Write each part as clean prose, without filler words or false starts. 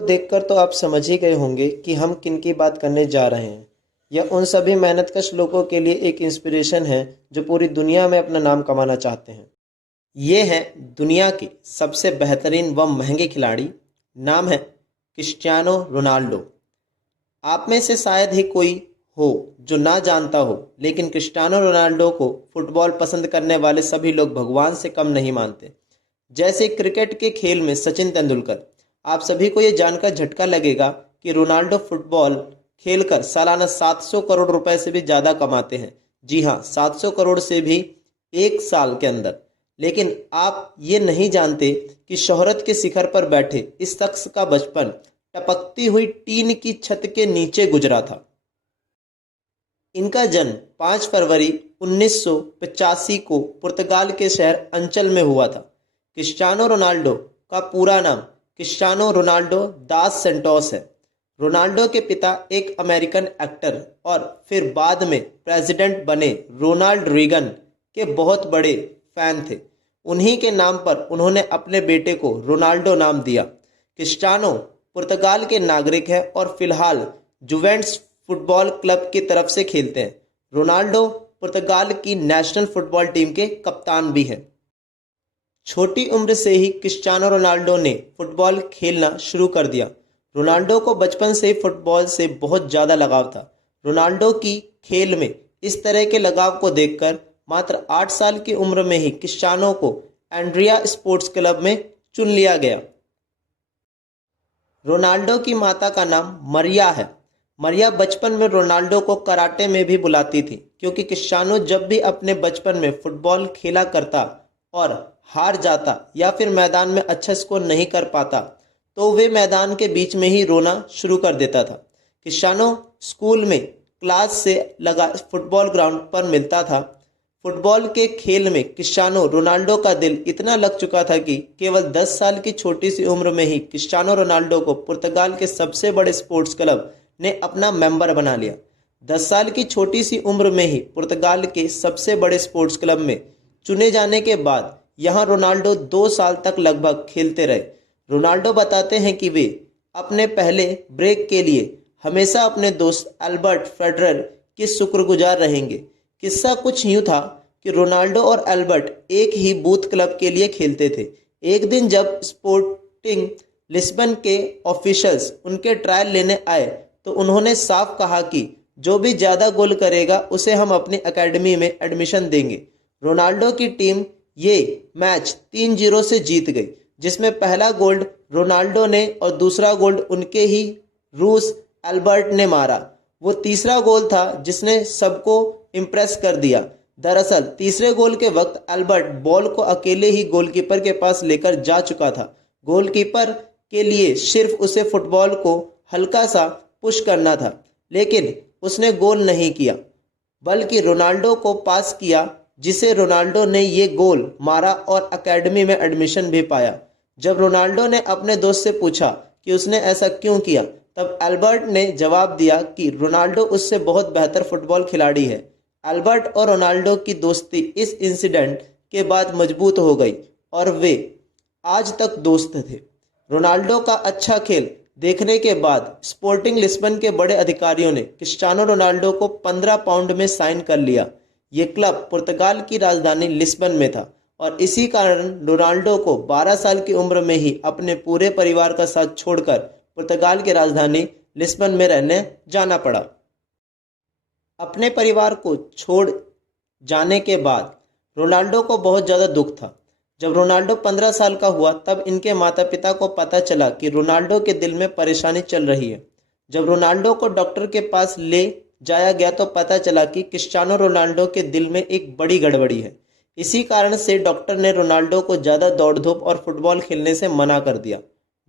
को देखकर तो आप समझ ही गए होंगे कि हम किन की बात करने जा रहे हैं। यह उन सभी मेहनतकश लोगों के लिए एक इंस्पिरेशन है जो पूरी दुनिया में अपना नाम कमाना चाहते हैं। ये हैं दुनिया के सबसे बेहतरीन व महंगे खिलाड़ी। नाम है क्रिस्टियानो रोनाल्डो। आप में से शायद ही कोई हो जो ना जानता हो, लेकिन क्रिस्टियानो रोनाल्डो को फुटबॉल पसंद करने वाले सभी लोग भगवान से कम नहीं मानते। जैसे क्रिकेट के खेल में सचिन तेंदुलकर। आप सभी को ये जानकर झटका लगेगा कि रोनाल्डो फुटबॉल खेलकर सालाना 700 करोड़ रुपए से भी ज़्यादा कमाते हैं। जी हाँ, 700 करोड़ से भी एक साल के अंदर। लेकिन आप ये नहीं जानते कि शोहरत के शिखर पर बैठे इस शख्स का बचपन टपकती हुई टीन की छत के नीचे गुजरा था। इनका जन्म 5 फरवरी 1985 को पुर्तगाल के शहर अंचल में हुआ था। क्रिस्टियानो रोनाल्डो का पूरा नाम क्रिस्टियानो रोनाल्डो दास सेंटोस है। रोनाल्डो के पिता एक अमेरिकन एक्टर और फिर बाद में प्रेसिडेंट बने रोनाल्ड रीगन के बहुत बड़े फैन थे। उन्हीं के नाम पर उन्होंने अपने बेटे को रोनाल्डो नाम दिया। क्रिस्टियानो पुर्तगाल के नागरिक हैं और फिलहाल जुवेंटस फुटबॉल क्लब की तरफ से खेलते हैं। रोनाल्डो पुर्तगाल की नेशनल फुटबॉल टीम के कप्तान भी हैं। छोटी उम्र से ही क्रिस्टियानो रोनाल्डो ने फुटबॉल खेलना शुरू कर दिया। रोनाल्डो को बचपन से ही फुटबॉल से बहुत ज़्यादा लगाव था। रोनाल्डो की खेल में इस तरह के लगाव को देखकर मात्र 8 साल की उम्र में ही क्रिस्टियानो को एंड्रिया स्पोर्ट्स क्लब में चुन लिया गया। रोनाल्डो की माता का नाम मरिया है। मरिया बचपन में रोनाल्डो को कराटे में भी बुलाती थी, क्योंकि क्रिस्टियानो जब भी अपने बचपन में फुटबॉल खेला करता और हार जाता या फिर मैदान में अच्छा स्कोर नहीं कर पाता तो वे मैदान के बीच में ही रोना शुरू कर देता था। क्रिस्टियानो स्कूल में क्लास से लगा फुटबॉल ग्राउंड पर मिलता था। फुटबॉल के खेल में क्रिस्टियानो रोनाल्डो का दिल इतना लग चुका था कि केवल 10 साल की छोटी सी उम्र में ही क्रिस्टियानो रोनाल्डो को पुर्तगाल के सबसे बड़े स्पोर्ट्स क्लब ने अपना मेंबर बना लिया। 10 साल की छोटी सी उम्र में ही पुर्तगाल के सबसे बड़े स्पोर्ट्स क्लब में चुने जाने के बाद यहाँ रोनाल्डो 2 साल तक लगभग खेलते रहे। रोनाल्डो बताते हैं कि वे अपने पहले ब्रेक के लिए हमेशा अपने दोस्त एल्बर्ट फेडरर के शुक्रगुजार रहेंगे। किस्सा कुछ यूँ था कि रोनाल्डो और एल्बर्ट एक ही बूथ क्लब के लिए खेलते थे। एक दिन जब स्पोर्टिंग लिस्बन के ऑफिशियल्स उनके ट्रायल लेने आए तो उन्होंने साफ कहा कि जो भी ज़्यादा गोल करेगा उसे हम अपनी एकेडमी में एडमिशन देंगे। रोनाल्डो की टीम ये मैच 3-0 से जीत गई, जिसमें पहला गोल रोनाल्डो ने और दूसरा गोल उनके ही रूस एल्बर्ट ने मारा। वो तीसरा गोल था जिसने सबको इम्प्रेस कर दिया। दरअसल तीसरे गोल के वक्त एल्बर्ट बॉल को अकेले ही गोलकीपर के पास लेकर जा चुका था। गोलकीपर के लिए सिर्फ उसे फुटबॉल को हल्का सा पुश करना था, लेकिन उसने गोल नहीं किया बल्कि रोनाल्डो को पास किया, जिसे रोनाल्डो ने ये गोल मारा और एकेडमी में एडमिशन भी पाया। जब रोनाल्डो ने अपने दोस्त से पूछा कि उसने ऐसा क्यों किया, तब एल्बर्ट ने जवाब दिया कि रोनाल्डो उससे बहुत बेहतर फुटबॉल खिलाड़ी है। एल्बर्ट और रोनाल्डो की दोस्ती इस इंसिडेंट के बाद मजबूत हो गई और वे आज तक दोस्त थे। रोनाल्डो का अच्छा खेल देखने के बाद स्पोर्टिंग लिस्बन के बड़े अधिकारियों ने क्रिस्टियानो रोनाल्डो को 15 पाउंड में साइन कर लिया। ये क्लब पुर्तगाल की राजधानी लिस्बन में था और इसी कारण रोनाल्डो को 12 साल की उम्र में ही अपने पूरे परिवार का साथ छोड़कर पुर्तगाल की राजधानी लिस्बन में रहने जाना पड़ा। अपने परिवार को छोड़ जाने के बाद रोनाल्डो को बहुत ज़्यादा दुख था। जब रोनाल्डो 15 साल का हुआ तब इनके माता पिता को पता चला कि रोनाल्डो के दिल में परेशानी चल रही है। जब रोनाल्डो को डॉक्टर के पास ले जाया गया तो पता चला कि क्रिस्टियानो रोनाल्डो के दिल में एक बड़ी गड़बड़ी है। इसी कारण से डॉक्टर ने रोनाल्डो को ज़्यादा दौड़ धूप और फुटबॉल खेलने से मना कर दिया।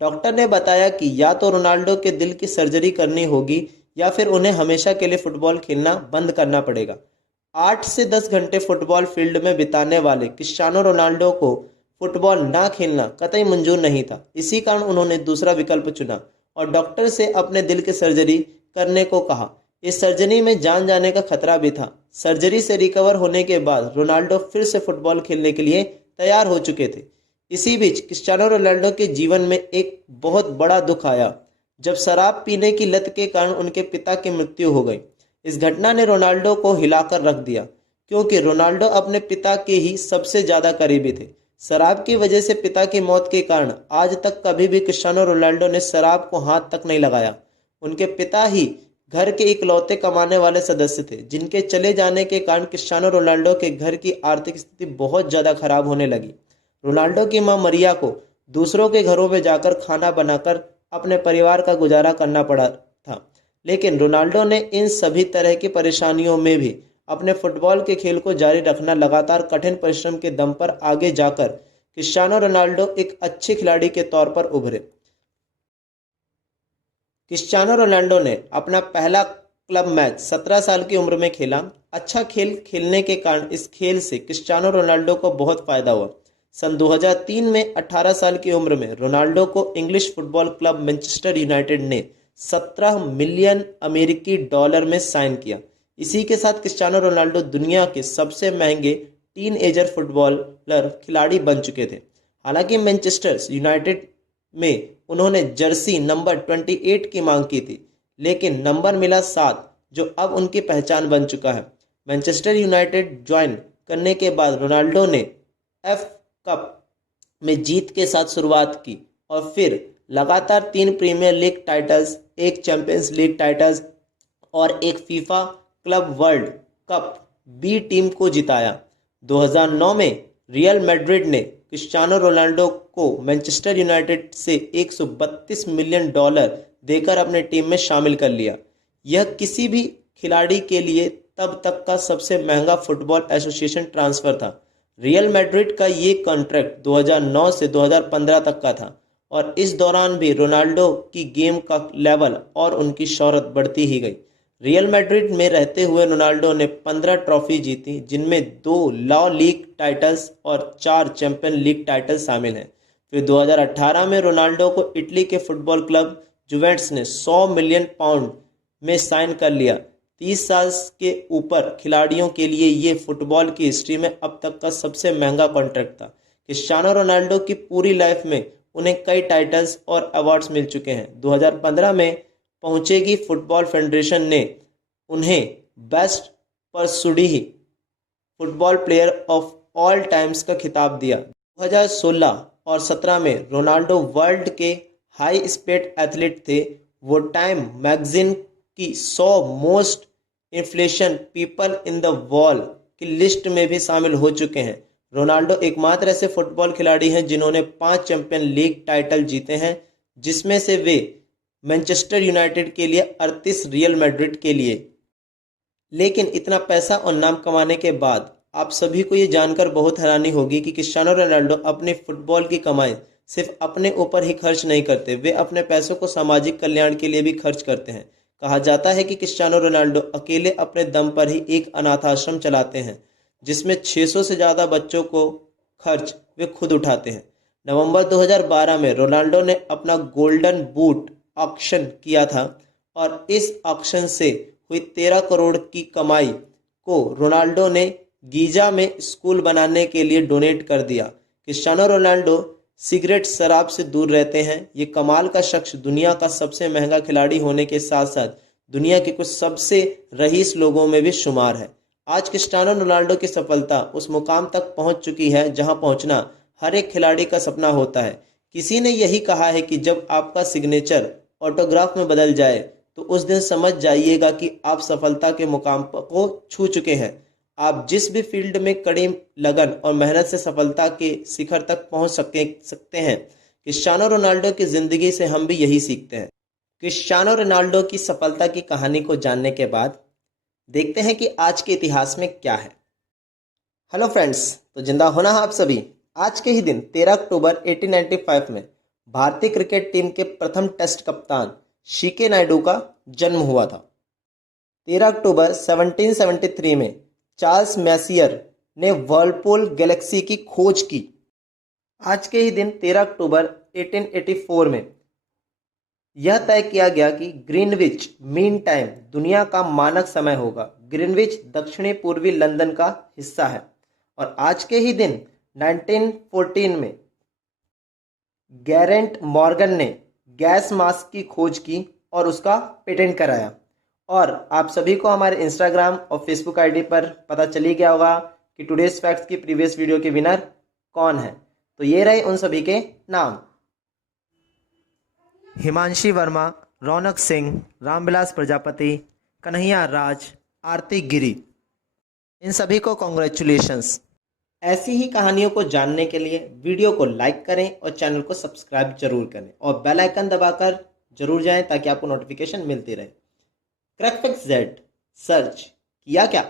डॉक्टर ने बताया कि या तो रोनाल्डो के दिल की सर्जरी करनी होगी या फिर उन्हें हमेशा के लिए फुटबॉल खेलना बंद करना पड़ेगा। 8 से 10 घंटे फुटबॉल फील्ड में बिताने वाले क्रिस्टियानो रोनाल्डो को फुटबॉल ना खेलना कतई मंजूर नहीं था। इसी कारण उन्होंने दूसरा विकल्प चुना और डॉक्टर से अपने दिल की सर्जरी करने को कहा। इस सर्जरी में जान जाने का खतरा भी था। सर्जरी से रिकवर होने के बाद रोनाल्डो फिर से फुटबॉल खेलने के लिए तैयार हो चुके थे। इसी बीच क्रिस्टियानो रोनाल्डो के जीवन में एक बहुत बड़ा दुख आया जब शराब पीने की लत के कारण उनके पिता की मृत्यु हो गई। इस घटना ने रोनाल्डो को हिलाकर रख दिया क्योंकि रोनाल्डो अपने पिता के ही सबसे ज्यादा करीबी थे। शराब की वजह से पिता की मौत के कारण आज तक कभी भी क्रिस्टियानो रोनाल्डो ने शराब को हाथ तक नहीं लगाया। उनके पिता ही घर के इकलौते कमाने वाले सदस्य थे जिनके चले जाने के कारण क्रिस्टियानो रोनाल्डो के घर की आर्थिक स्थिति बहुत ज्यादा खराब होने लगी। रोनाल्डो की मां मरिया को दूसरों के घरों में जाकर खाना बनाकर अपने परिवार का गुजारा करना पड़ा था, लेकिन रोनाल्डो ने इन सभी तरह की परेशानियों में भी अपने फुटबॉल के खेल को जारी रखना लगातार कठिन परिश्रम के दम पर आगे जाकर क्रिस्टियानो रोनाल्डो एक अच्छे खिलाड़ी के तौर पर उभरे। क्रिस्टियानो रोनाल्डो ने अपना पहला क्लब मैच 17 साल की उम्र में खेला। अच्छा खेल खेलने के कारण इस खेल से क्रिस्टियानो रोनाल्डो को बहुत फायदा हुआ। सन 2003 में 18 साल की उम्र में रोनाल्डो को English football club Manchester United ने 17 मिलियन अमेरिकी डॉलर में साइन किया। इसी के साथ क्रिस्टियानो रोनाल्डो दुनिया के सबसे महंगे टीनएजर फुटबॉलर खिलाड़ी बन चुके थे। हालांकि मैनचेस्टर यूनाइटेड में उन्होंने जर्सी नंबर 28 की मांग की थी, लेकिन नंबर मिला 7 जो अब उनकी पहचान बन चुका है। मैनचेस्टर यूनाइटेड ज्वाइन करने के बाद रोनाल्डो ने एफ कप में जीत के साथ शुरुआत की और फिर लगातार 3 प्रीमियर लीग टाइटल्स, एक चैंपियंस लीग टाइटल्स और एक FIFA club world cup B team को जिताया। 2009 में रियल मैड्रिड ने क्रिस्टियानो रोनाल्डो को मैनचेस्टर यूनाइटेड से 132 मिलियन डॉलर देकर अपने टीम में शामिल कर लिया। यह किसी भी खिलाड़ी के लिए तब तक का सबसे महंगा फुटबॉल एसोसिएशन ट्रांसफर था। रियल मैड्रिड का ये कॉन्ट्रैक्ट 2009 से 2015 तक का था और इस दौरान भी रोनाल्डो की गेम का लेवल और उनकी शोहरत बढ़ती ही गई। रियल मैड्रिड में रहते हुए रोनाल्डो ने 15 ट्रॉफी जीती, जिनमें 2 ला लीग टाइटल्स और 4 चैंपियन लीग टाइटल शामिल हैं। फिर 2018 में रोनाल्डो को इटली के फुटबॉल क्लब जुवेंटस ने 100 मिलियन पाउंड में साइन कर लिया। 30 साल के ऊपर खिलाड़ियों के लिए ये फुटबॉल की हिस्ट्री में अब तक का सबसे महंगा कॉन्ट्रैक्ट था। क्रिस्टियानो रोनाल्डो की पूरी लाइफ में उन्हें कई टाइटल्स और अवार्ड्स मिल चुके हैं। 2015 में पहुंचेगी फुटबॉल फेडरेशन ने उन्हें बेस्ट परसुडी football player of all times का खिताब दिया। 2016 और 17 में रोनाल्डो वर्ल्ड के हाई स्पेड एथलीट थे। वो टाइम मैगजीन की 100 most influential people in the world की लिस्ट में भी शामिल हो चुके हैं। रोनाल्डो एकमात्र ऐसे फुटबॉल खिलाड़ी हैं जिन्होंने 5 चैंपियन लीग टाइटल जीते हैं, जिसमें से वे मैनचेस्टर यूनाइटेड के लिए 38, रियल मैड्रिड के लिए। लेकिन इतना पैसा और नाम कमाने के बाद आप सभी को ये जानकर बहुत हैरानी होगी कि क्रिस्टियानो रोनाल्डो अपने फुटबॉल की कमाई सिर्फ अपने ऊपर ही खर्च नहीं करते, वे अपने पैसों को सामाजिक कल्याण के लिए भी खर्च करते हैं। कहा जाता है कि क्रिस्टियानो रोनाल्डो अकेले अपने दम पर ही एक अनाथ आश्रम चलाते हैं, जिसमें 600 से ज़्यादा बच्चों को खर्च वे खुद उठाते हैं। नवंबर 2012 में रोनाल्डो ने अपना गोल्डन बूट ऑक्शन किया था और इस ऑक्शन से हुई 13 करोड़ की कमाई को रोनाल्डो ने गीजा में स्कूल बनाने के लिए डोनेट कर दिया। क्रिस्टियानो रोनाल्डो सिगरेट शराब से दूर रहते हैं। ये कमाल का शख्स दुनिया का सबसे महंगा खिलाड़ी होने के साथ साथ दुनिया के कुछ सबसे रईस लोगों में भी शुमार है। आज क्रिस्टियानो रोनाल्डो की सफलता उस मुकाम तक पहुंच चुकी है जहां पहुंचना हर एक खिलाड़ी का सपना होता है। किसी ने यही कहा है कि जब आपका सिग्नेचर ऑटोग्राफ में बदल जाए तो उस दिन समझ जाइएगा कि आप सफलता के मुकाम को छू चुके हैं। आप जिस भी फील्ड में कड़ी लगन और मेहनत से सफलता के शिखर तक पहुंच सकते हैं, क्रिस्टियानो रोनाल्डो की जिंदगी से हम भी यही सीखते हैं। क्रिस्टियानो रोनाल्डो की सफलता की कहानी को जानने के बाद देखते हैं कि आज के इतिहास में क्या है। हेलो फ्रेंड्स, तो जिंदा होना है आप सभी। आज के ही दिन 13 अक्टूबर 1895 में भारतीय क्रिकेट टीम के प्रथम टेस्ट कप्तान सीके नायडू का जन्म हुआ था। 13 अक्टूबर 1773 में चार्ल्स मैसियर ने वर्लपूल गैलेक्सी की खोज की। आज के ही दिन 13 अक्टूबर 1884 में यह तय किया गया कि ग्रीनविच मीन टाइम दुनिया का मानक समय होगा। ग्रीनविच दक्षिणी पूर्वी लंदन का हिस्सा है। और आज के ही दिन 1914 में गैरेंट मॉर्गन ने गैस मास्क की खोज की और उसका पेटेंट कराया। और आप सभी को हमारे इंस्टाग्राम और फेसबुक आईडी पर पता चली गया होगा कि टुडेज फैक्ट्स की प्रीवियस वीडियो के विनर कौन है। तो ये रहे उन सभी के नाम: हिमांशी वर्मा, रौनक सिंह, रामविलास प्रजापति, कन्हैया राज, आरती गिरी। इन सभी को कॉन्ग्रेचुलेशंस। ऐसी ही कहानियों को जानने के लिए वीडियो को लाइक करें और चैनल को सब्सक्राइब जरूर करें और बेल आइकन दबाकर जरूर जाएं ताकि आपको नोटिफिकेशन मिलती रहे। क्रैकफैक्ट जेड सर्च किया क्या?